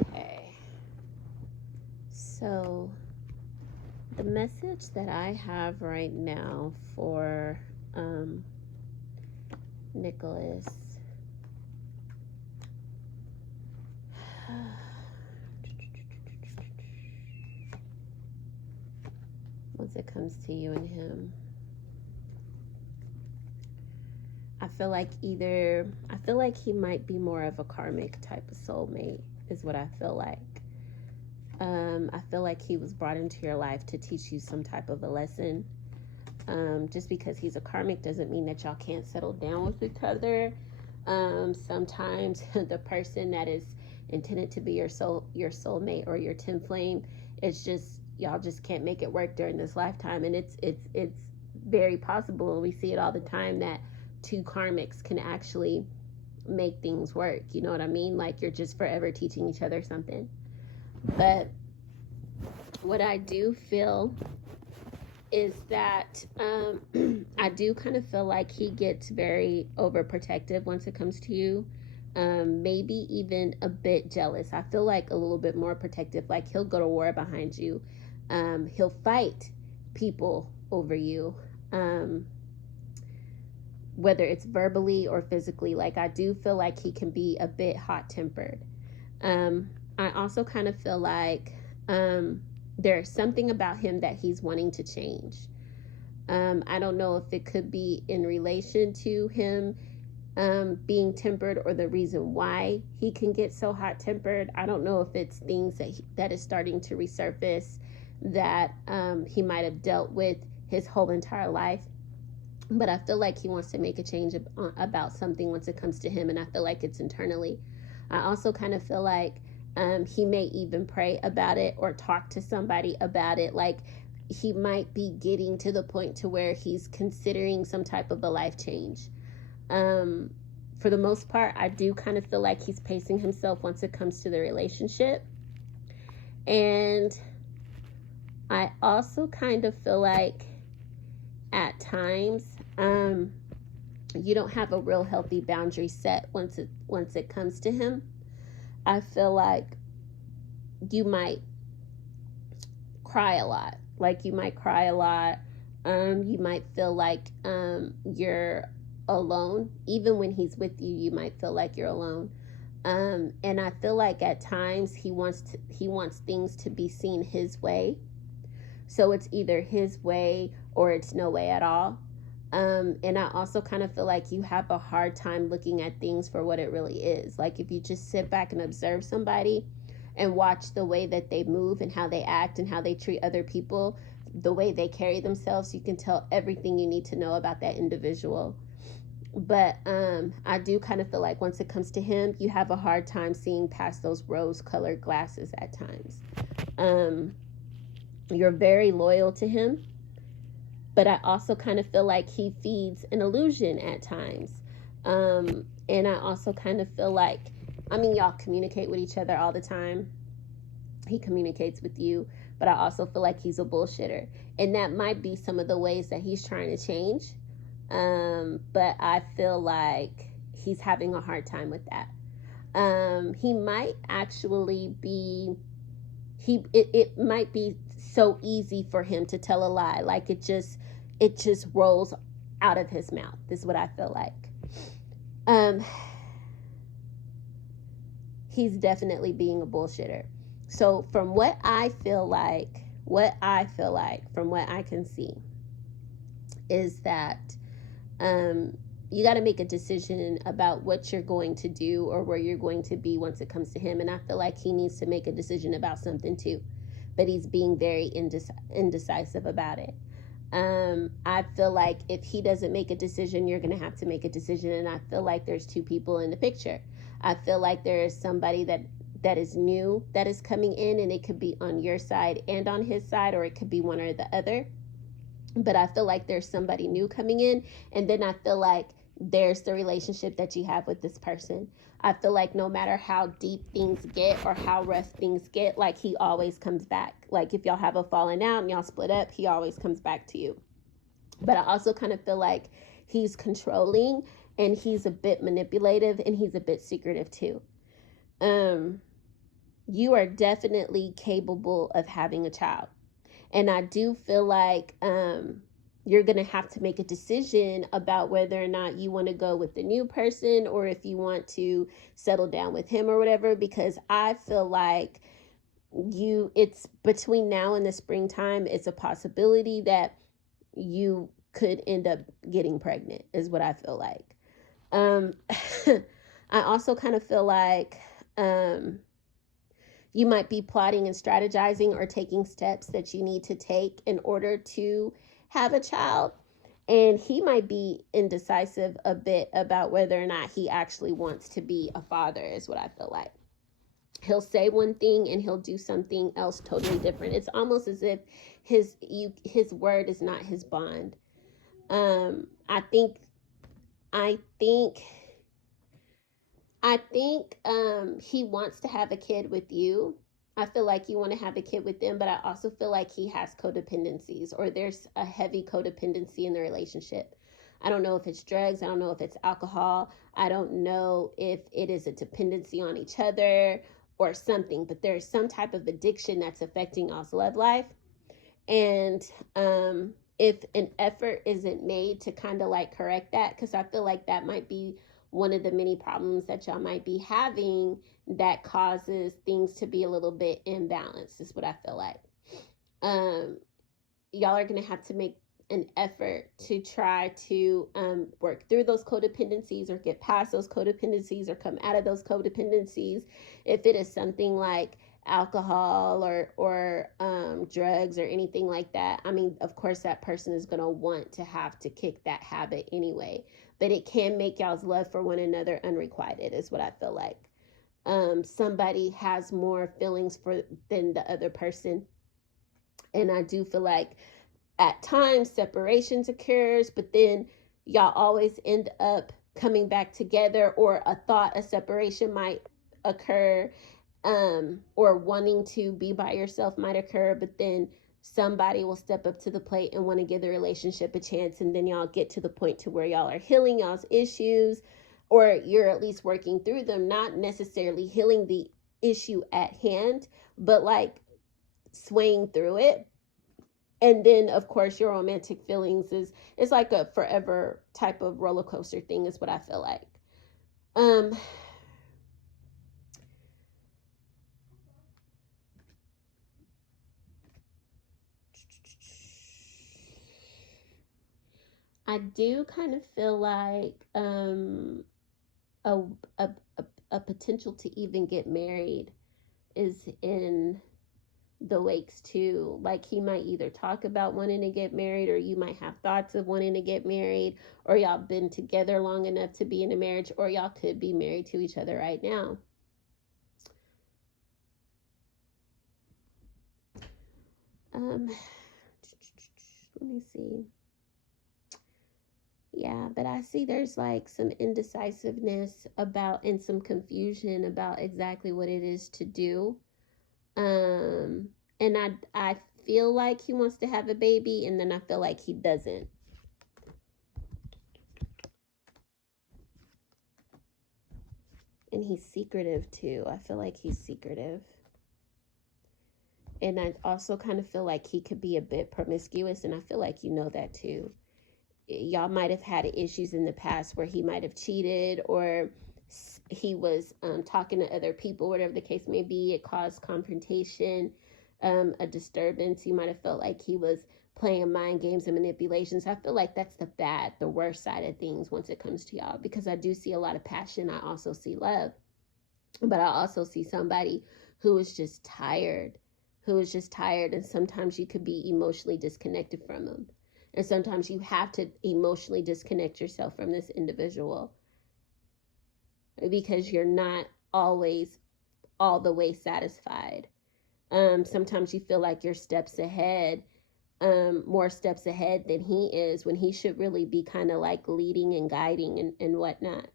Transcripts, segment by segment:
Okay. So, the message that I have right now for Nicholas, once it comes to you and him, I feel like he might be more of a karmic type of soulmate, is what I feel like. I feel like he was brought into your life to teach you some type of a lesson. Just because he's a karmic doesn't mean that y'all can't settle down with each other. Sometimes the person that is intended to be your soulmate or your twin flame, it's just y'all just can't make it work during this lifetime, and it's very possible, and we see it all the time, that two karmics can actually make things work. You know what I mean? Like, you're just forever teaching each other something. But what I do feel is that I do kind of feel like he gets very overprotective once it comes to you. Maybe even a bit jealous. I feel like a little bit more protective. Like, he'll go to war behind you. He'll fight people over you. Whether it's verbally or physically. Like, I do feel like he can be a bit hot-tempered. I also kind of feel like there's something about him that he's wanting to change. I don't know if it could be in relation to him being tempered, or the reason why he can get so hot-tempered. I don't know if it's things that is starting to resurface that he might have dealt with his whole entire life. But I feel like he wants to make a change about something once it comes to him, and I feel like it's internally. I also kind of feel like he may even pray about it or talk to somebody about it. Like, he might be getting to the point to where he's considering some type of a life change. For the most part, I do kind of feel like he's pacing himself once it comes to the relationship. And I also kind of feel like at times you don't have a real healthy boundary set once it comes to him. I feel like you might cry a lot. Like, you might cry a lot. You might feel like you're alone. Even when he's with you, you might feel like you're alone. And I feel like at times he wants things to be seen his way. So it's either his way or it's no way at all. And I also kind of feel like you have a hard time looking at things for what it really is. Like, if you just sit back and observe somebody and watch the way that they move and how they act and how they treat other people, the way they carry themselves, you can tell everything you need to know about that individual. But I do kind of feel like once it comes to him, you have a hard time seeing past those rose-colored glasses at times. You're very loyal to him, but I also kind of feel like he feeds an illusion at times. And I also kind of feel like, y'all communicate with each other all the time. He communicates with you, but I also feel like he's a bullshitter. And that might be some of the ways that he's trying to change. But I feel like he's having a hard time with that. He might actually be, it might be so easy for him to tell a lie. Like, it just rolls out of his mouth. This is what I feel like. He's definitely being a bullshitter. So from what I feel like, from what I can see, is that you got to make a decision about what you're going to do or where you're going to be once it comes to him. And I feel like he needs to make a decision about something too, but he's being very indecisive about it. I feel like if he doesn't make a decision, you're going to have to make a decision. And I feel like there's two people in the picture. I feel like there is somebody that is new that is coming in, and it could be on your side and on his side, or it could be one or the other. But I feel like there's somebody new coming in, and then I feel like there's the relationship that you have with this person. I feel like no matter how deep things get or how rough things get, like, he always comes back. Like, if y'all have a falling out and y'all split up, he always comes back to you. But I also kind of feel like he's controlling, and he's a bit manipulative, and he's a bit secretive too. you are definitely capable of having a child. And I do feel like you're going to have to make a decision about whether or not you want to go with the new person or if you want to settle down with him or whatever, because I feel like it's between now and the springtime, it's a possibility that you could end up getting pregnant, is what I feel like. Um, I also kind of feel like you might be plotting and strategizing or taking steps that you need to take in order to have a child. And he might be indecisive a bit about whether or not he actually wants to be a father, is what I feel like. He'll say one thing and he'll do something else totally different. It's almost as if his word is not his bond. I think he wants to have a kid with you. I feel like you want to have a kid with them, but I also feel like he has codependencies, or there's a heavy codependency in the relationship. I don't know if it's drugs. I don't know if it's alcohol. I don't know if it is a dependency on each other or something, but there's some type of addiction that's affecting y'all's love life. And if an effort isn't made to kind of like correct that, because I feel like that might be one of the many problems that y'all might be having that causes things to be a little bit imbalanced, is what I feel like. um Y'all are going to have to make an effort to try to work through those codependencies or get past those codependencies or come out of those codependencies. If it is something like alcohol or drugs or anything like that, I mean, of course that person is going to want to have to kick that habit anyway, but it can make y'all's love for one another unrequited, is what I feel like. Somebody has more feelings for than the other person, and I do feel like at times separations occurs, but then y'all always end up coming back together, or a thought a separation might occur, or wanting to be by yourself might occur, but then somebody will step up to the plate and want to give the relationship a chance, and then y'all get to the point to where y'all are healing y'all's issues, or you're at least working through them, not necessarily healing the issue at hand, but like swaying through it. And then of course your romantic feelings is, it's like a forever type of roller coaster thing, is what I feel like. um I do kind of feel like a, a a potential to even get married is in the wakes too. Like he might either talk about wanting to get married, or you might have thoughts of wanting to get married, or y'all been together long enough to be in a marriage, or y'all could be married to each other right now. um Let me see. Yeah, but I see there's like some indecisiveness about, and some confusion about exactly what it is to do. Um and I feel like he wants to have a baby, and then I feel like he doesn't. And he's secretive too. I feel like he's secretive. And I also kind of feel like he could be a bit promiscuous, and I feel like you know that too. Y'all might have had issues in the past where he might have cheated, or he was talking to other people, whatever the case may be. It caused confrontation, a disturbance. You might have felt like he was playing mind games and manipulations. I feel like that's the worst side of things once it comes to y'all, because I do see a lot of passion. I also see love, but I also see somebody who is just tired, and sometimes you could be emotionally disconnected from them. And sometimes you have to emotionally disconnect yourself from this individual, because you're not always all the way satisfied. Sometimes you feel like you're steps ahead, more steps ahead than he is, when he should really be kind of like leading and guiding and whatnot.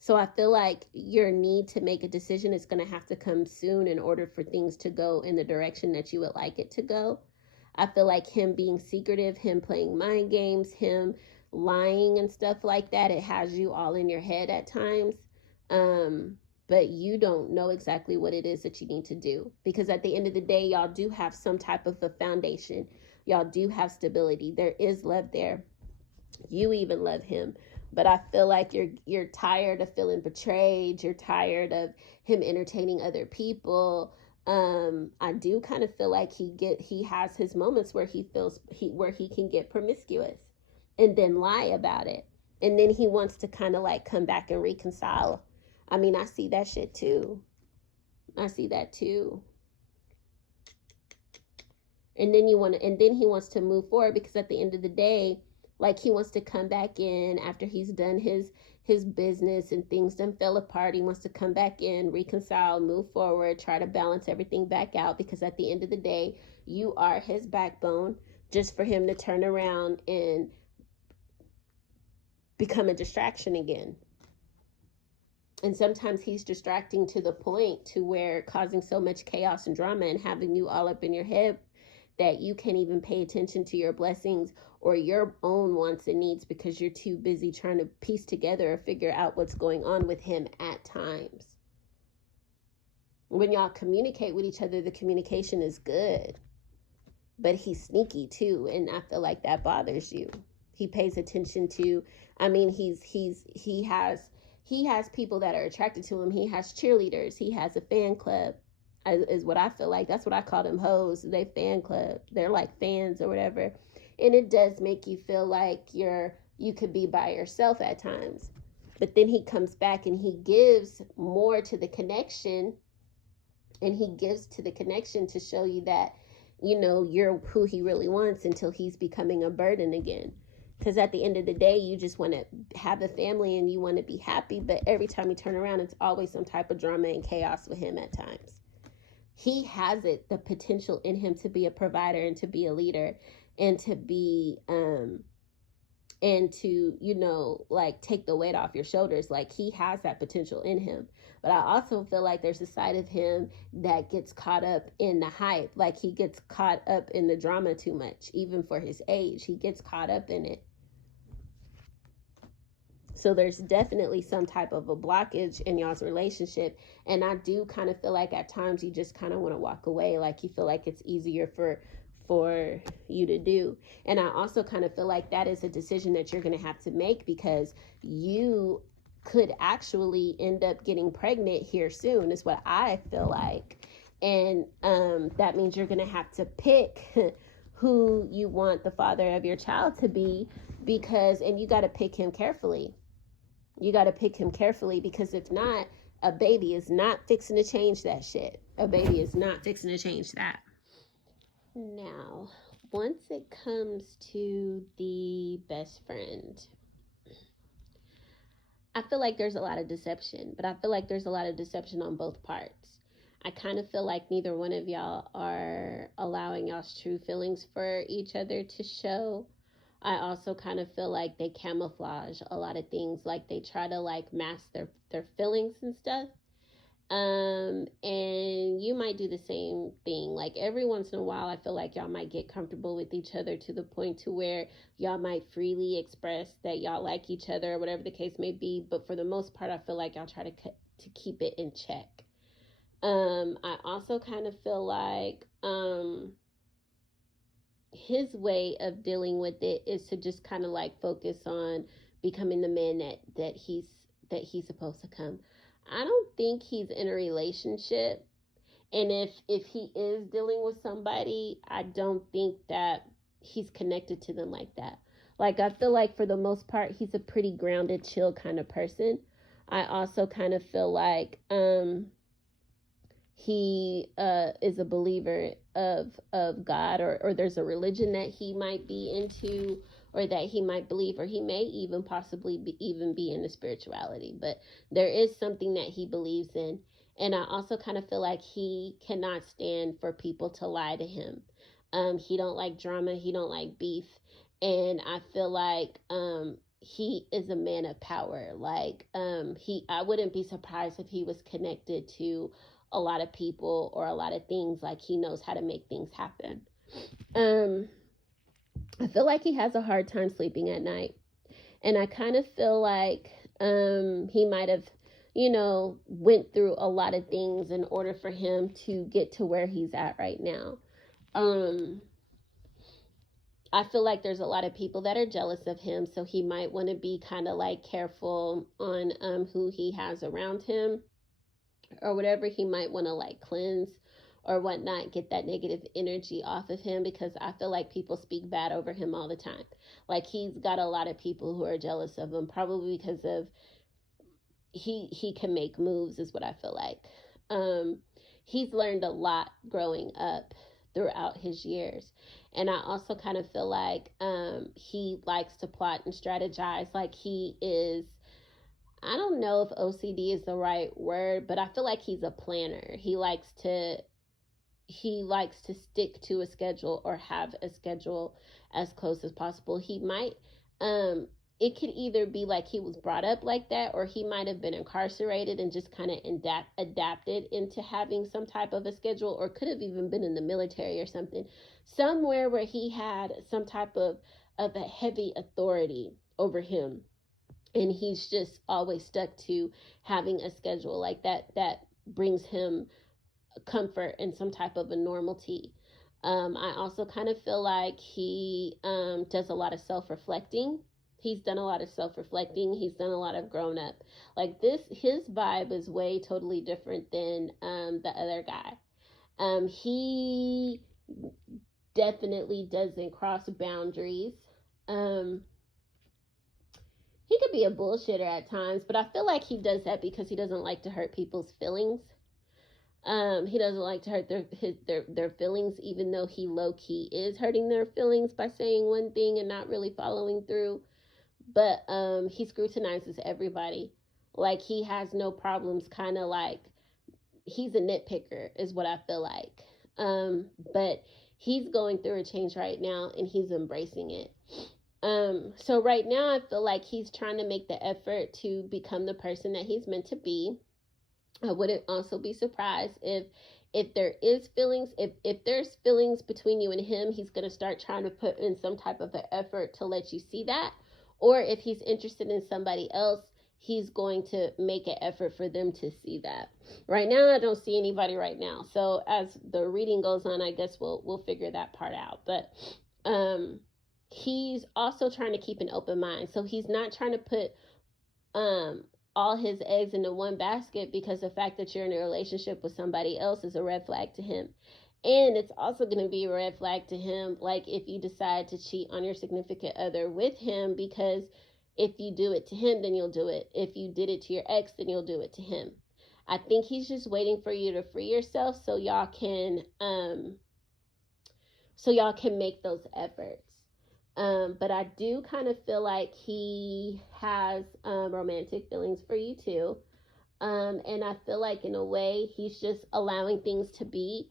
So I feel like your need to make a decision is going to have to come soon in order for things to go in the direction that you would like it to go. I feel like him being secretive, him playing mind games, him lying and stuff like that, it has you all in your head at times. but you don't know exactly what it is that you need to do. Because at the end of the day, y'all do have some type of a foundation. Y'all do have stability. There is love there. You even love him. But I feel like you're tired of feeling betrayed. You're tired of him entertaining other people. I do kind of feel like he has his moments where where he can get promiscuous and then lie about it. And then he wants to kind of like come back and reconcile. I mean, I see that shit too. I see that too. And then he wants to move forward, because at the end of the day, like, he wants to come back in after he's done his business and things done fell apart. He wants to come back in, reconcile, move forward, try to balance everything back out, because at the end of the day, you are his backbone, just for him to turn around and become a distraction again. And sometimes he's distracting to the point to where causing so much chaos and drama and having you all up in your head that you can't even pay attention to your blessings or your own wants and needs, because you're too busy trying to piece together or figure out what's going on with him at times. When y'all communicate with each other, the communication is good, but he's sneaky too, and I feel like that bothers you. He pays attention to, I mean, he has people that are attracted to him. He has cheerleaders. He has a fan club, is what I feel like. That's what I call them, hoes. They fan club. They're like fans or whatever. And it does make you feel like you could be by yourself at times. But then he comes back and he gives more to the connection. And he gives to the connection to show you that, you're who he really wants, until he's becoming a burden again. Because at the end of the day, you just want to have a family and you want to be happy. But every time you turn around, it's always some type of drama and chaos with him at times. He has the potential in him to be a provider and to be a leader and to be, and to, like, take the weight off your shoulders. Like, he has that potential in him. But I also feel like there's a side of him that gets caught up in the hype. Like, he gets caught up in the drama too much, even for his age. He gets caught up in it. So there's definitely some type of a blockage in y'all's relationship. And I do kind of feel like at times you just kind of want to walk away. Like, you feel like it's easier for you to do. And I also kind of feel like that is a decision that you're going to have to make, because you could actually end up getting pregnant here soon, is what I feel like. And that means you're going to have to pick who you want the father of your child to be, and you got to pick him carefully. You got to pick him carefully, because if not, a baby is not fixing to change that shit. A baby is not fixing to change that. Now, once it comes to the best friend, I feel like there's a lot of deception, but I feel like there's a lot of deception on both parts. I kind of feel like neither one of y'all are allowing y'all's true feelings for each other to show. I also kind of feel like they camouflage a lot of things. Like, they try to like mask their feelings and stuff. And you might do the same thing. Like, every once in a while, I feel like y'all might get comfortable with each other to the point to where y'all might freely express that y'all like each other, or whatever the case may be. But for the most part, I feel like y'all try to keep it in check. I also kind of feel like, his way of dealing with it is to just kind of like focus on becoming the man that he's supposed to come. I don't think he's in a relationship, and if he is dealing with somebody, I don't think that he's connected to them like that. Like, I feel like for the most part, he's a pretty grounded, chill kind of person. I also kind of feel like he is a believer of God, or there's a religion that he might be into, or that he might believe, or he may even possibly be into spirituality. But there is something that he believes in. And I also kind of feel like he cannot stand for people to lie to him. He don't like drama. He don't like beef. And I feel like he is a man of power. Like, I wouldn't be surprised if he was connected to a lot of people or a lot of things. Like, he knows how to make things happen. I feel like he has a hard time sleeping at night. And I kind of feel like he might have went through a lot of things in order for him to get to where he's at right now. Um, I feel like there's a lot of people that are jealous of him, so he might want to be kind of like careful on who he has around him or whatever. He might want to like cleanse or whatnot, get that negative energy off of him, because I feel like people speak bad over him all the time. Like he's got a lot of people who are jealous of him, probably because of he can make moves, is what I feel like. Um, he's learned a lot growing up throughout his years. And I also kind of feel like he likes to plot and strategize. Like he is, I don't know if OCD is the right word, but I feel like he's a planner. He likes to stick to a schedule or have a schedule as close as possible. He might um it could either be like he was brought up like that, or he might have been incarcerated and just kind of adapted into having some type of a schedule, or could have even been in the military or something, somewhere where he had some type of a heavy authority over him, and he's just always stuck to having a schedule like that brings him comfort and some type of a normality. I also kind of feel like he does a lot of self reflecting. He's done a lot of self reflecting. He's done a lot of grown up. Like this, his vibe is way totally different than the other guy. He definitely doesn't cross boundaries. Um, he could be a bullshitter at times, but I feel like he does that because he doesn't like to hurt people's feelings. He doesn't like to hurt their feelings, even though he low key is hurting their feelings by saying one thing and not really following through. But he scrutinizes everybody. Like he has no problems, kind of like he's a nitpicker, is what I feel like. But he's going through a change right now, and he's embracing it. So right now, I feel like he's trying to make the effort to become the person that he's meant to be. I wouldn't also be surprised if there is feelings, if there's feelings between you and him, he's going to start trying to put in some type of an effort to let you see that. Or if he's interested in somebody else, he's going to make an effort for them to see that. Right now, I don't see anybody right now. So as the reading goes on, I guess we'll figure that part out. But he's also trying to keep an open mind. So he's not trying to put um all his eggs into one basket, because the fact that you're in a relationship with somebody else is a red flag to him. And it's also going to be a red flag to him, like if you decide to cheat on your significant other with him, because if you do it to him, then you'll do it. If you did it to your ex, then you'll do it to him. I think he's just waiting for you to free yourself so y'all can make those efforts. But I do kind of feel like he has romantic feelings for you too. And I feel like in a way he's just allowing things to be.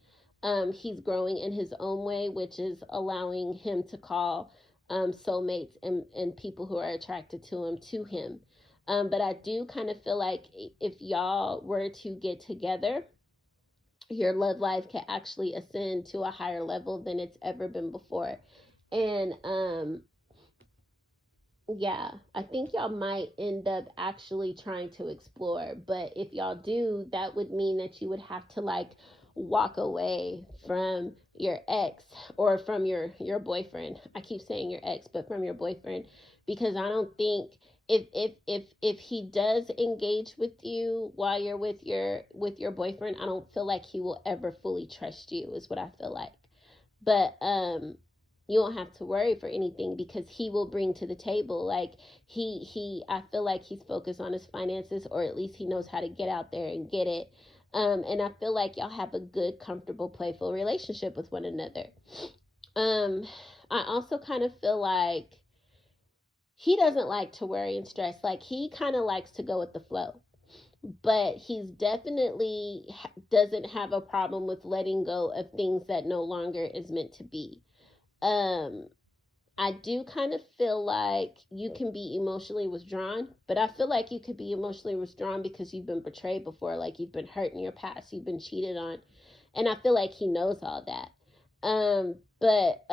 He's growing in his own way, which is allowing him to call soulmates and people who are attracted to him. But I do kind of feel like if y'all were to get together, your love life can actually ascend to a higher level than it's ever been before. And yeah, I think y'all might end up actually trying to explore. But if y'all do, that would mean that you would have to like walk away from your ex, or from your boyfriend. I keep saying your ex, but from your boyfriend, because I don't think if he does engage with you while you're with your boyfriend, I don't feel like he will ever fully trust you, is what I feel like. But you don't have to worry for anything, because he will bring to the table, like I feel like he's focused on his finances, or at least he knows how to get out there and get it. And I feel like y'all have a good, comfortable, playful relationship with one another. um I also kind of feel like he doesn't like to worry and stress. Like he kind of likes to go with the flow, but he's definitely doesn't have a problem with letting go of things that no longer is meant to be. um I do kind of feel like you can be emotionally withdrawn, but I feel like you could be emotionally withdrawn because you've been betrayed before, like you've been hurt in your past, you've been cheated on, and I feel like he knows all that. But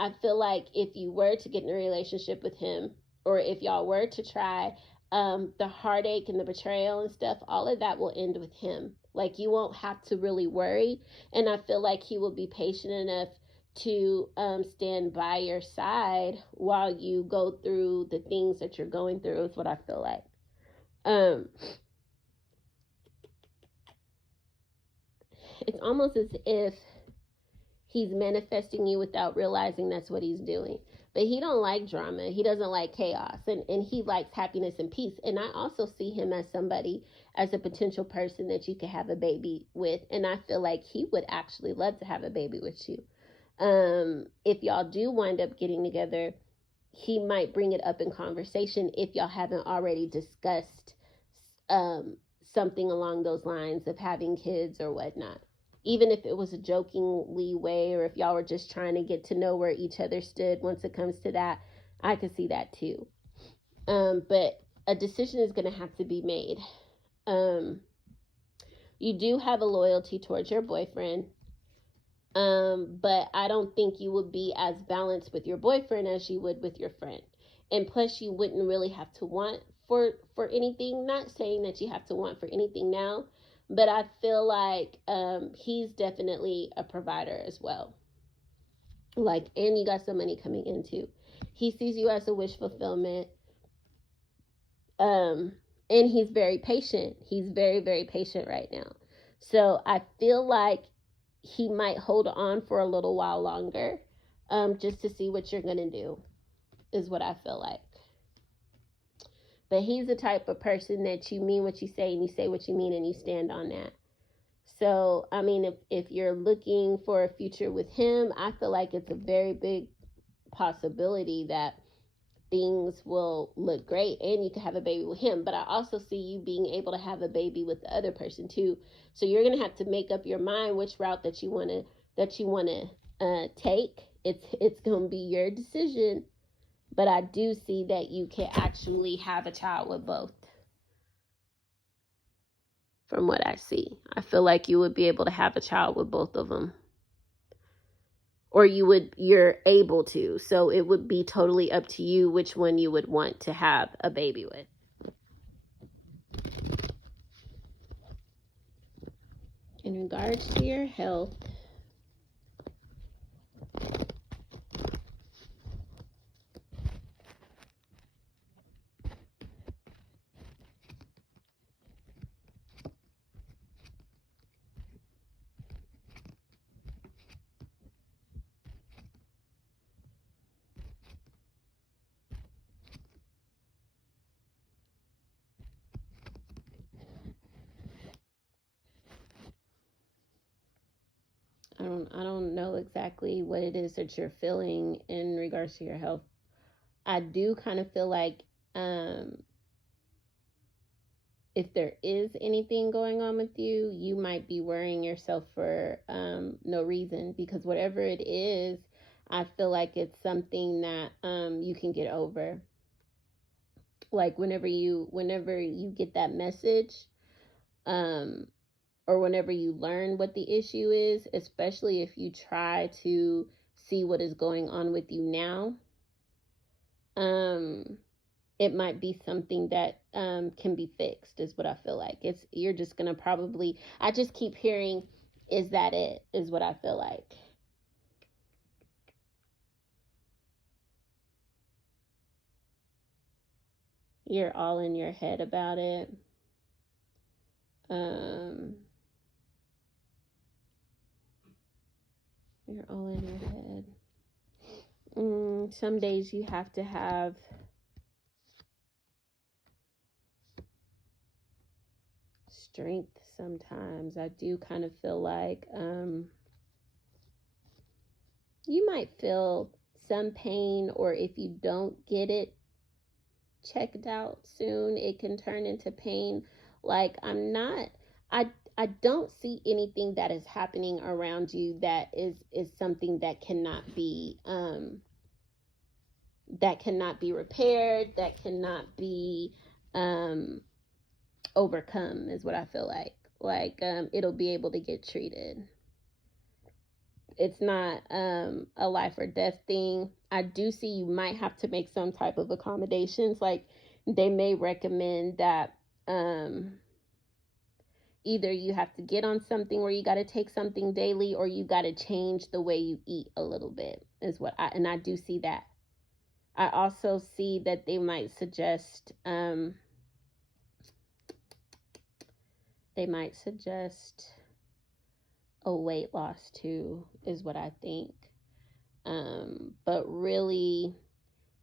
I feel like if you were to get in a relationship with him, or if y'all were to try, the heartache and the betrayal and stuff, all of that will end with him. Like, you won't have to really worry. And I feel like he will be patient enough to stand by your side while you go through the things that you're going through, is what I feel like. It's almost as if he's manifesting you without realizing that's what he's doing. But he don't like drama. He doesn't like chaos. And he likes happiness and peace. And I also see him as somebody, as a potential person that you could have a baby with. And I feel like he would actually love to have a baby with you. If y'all do wind up getting together, he might bring it up in conversation if y'all haven't already discussed something along those lines of having kids or whatnot. Even if it was a jokingly way, or if y'all were just trying to get to know where each other stood once it comes to that, I could see that too. But a decision is going to have to be made. You do have a loyalty towards your boyfriend. But I don't think you would be as balanced with your boyfriend as you would with your friend. And plus, you wouldn't really have to want for anything. Not saying that you have to want for anything now, but I feel like he's definitely a provider as well. Like, and you got some money coming in too. He sees you as a wish fulfillment. And he's very patient. He's very, very patient right now. So I feel like he might hold on for a little while longer, just to see what you're going to do, is what I feel like. But he's the type of person that you mean what you say, and you say what you mean, and you stand on that. So, I mean, if you're looking for a future with him, I feel like it's a very big possibility that things will look great and you can have a baby with him. But I also see you being able to have a baby with the other person too. So you're going to have to make up your mind which route that you want to take. It's going to be your decision. But I do see that you can actually have a child with both. From what I see, I feel like you would be able to have a child with both of them. Or you're able to. So it would be totally up to you which one you would want to have a baby with. In regards to your health, I don't know exactly what it is that you're feeling in regards to your health. I do kind of feel like if there is anything going on with you, you might be worrying yourself for no reason, because whatever it is, I feel like it's something that you can get over. Like whenever you get that message, or whenever you learn what the issue is, especially if you try to see what is going on with you now, it might be something that can be fixed, is what I feel like. You're just gonna probably, I just keep hearing, is that it, is what I feel like. You're all in your head about it. You're all in your head. Some days you have to have strength sometimes. I do kind of feel like you might feel some pain, or if you don't get it checked out soon, it can turn into pain. Like, I don't see anything that is happening around you that is something that cannot be repaired, that cannot be overcome, is what I feel like. Like, it'll be able to get treated. It's not a life or death thing. I do see you might have to make some type of accommodations. Like, They may recommend that either you have to get on something where you got to take something daily, or you got to change the way you eat a little bit, is what I do see that. I also see that they might suggest a weight loss too, is what I think. But really,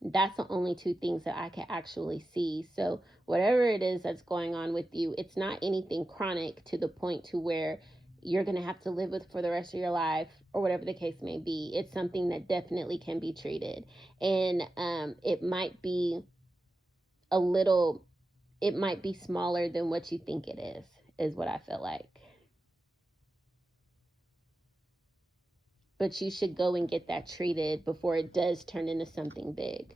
that's the only two things that I can actually see. So whatever it is that's going on with you, it's not anything chronic to the point to where you're going to have to live with for the rest of your life, or whatever the case may be. It's something that definitely can be treated. And it might be a little, it might be smaller than what you think it is what I feel like. But you should go and get that treated before it does turn into something big.